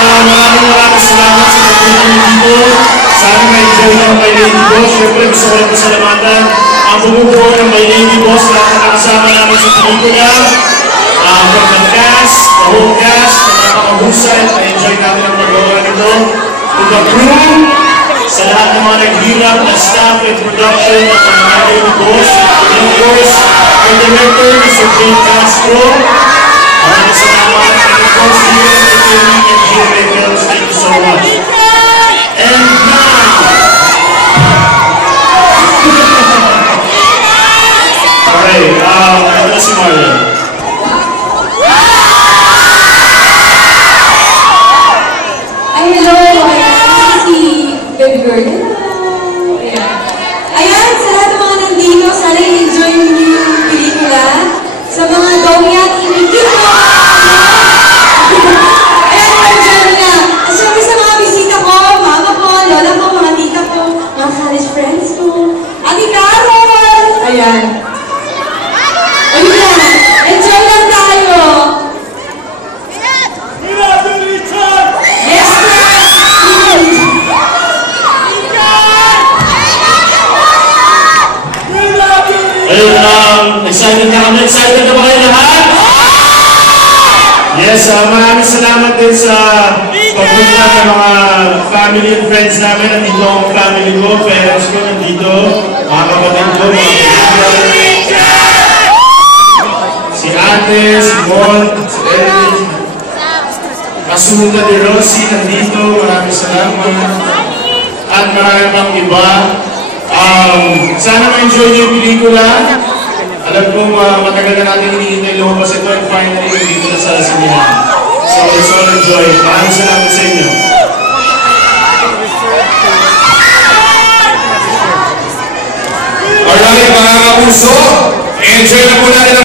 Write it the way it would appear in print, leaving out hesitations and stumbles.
maraming salamat sa pagpunta niyo dito. Sana ma-enjoy ng My Lady Boss. Siyempre, gusto ko lang pasalamatan ang bumubuo ng My Lady Boss na nakakasama namin sa pelikula. From the cast, the whole cast, nakakahusay, na-enjoy namin ang magawa nito. To the crew, sa lahat ng mga naghirap na staff and production ng My Lady Boss. And of course, our director, Mr. Jane Castro. Maraming salamat. And of course, here Entertainment and GMA Films. Thank you so much. And now, okay, ito na si Marlon. Hello, si Baby Girl. Ayan, sa lahat ng mga nandito, sana i-enjoy niyo yung pelikula. Sa mga dongyat, i-enjoy mo! Ayan, i-enjoy niya. At syempre sa mga bisita ko, mama ko, lola ko, mga tita ko, mga college friends ko, Ate Carol! Ayan. Ayun na, enjoy lang tayo! Yes, Ayun, excited na kami. Excited na ba kayo lahat? Yes, maraming salamat din sa pagpunta ng mga family and friends namin. Nandito ang family ko, parents ko nandito, mga kapatid ko, mga pagpunta. Si Ate, si Mon, si Eric, Kasunta de Rossi nandito, maraming salamat. At marami pang iba. Sana ma-enjoy niyo yung pelikula. Alam ko matagal na natin hinihintay lumabas ito and finally nandito na sa sinihan. So let's all enjoy. Maraming salamat sa inyo. Alright mga kapuso, enjoy na po natin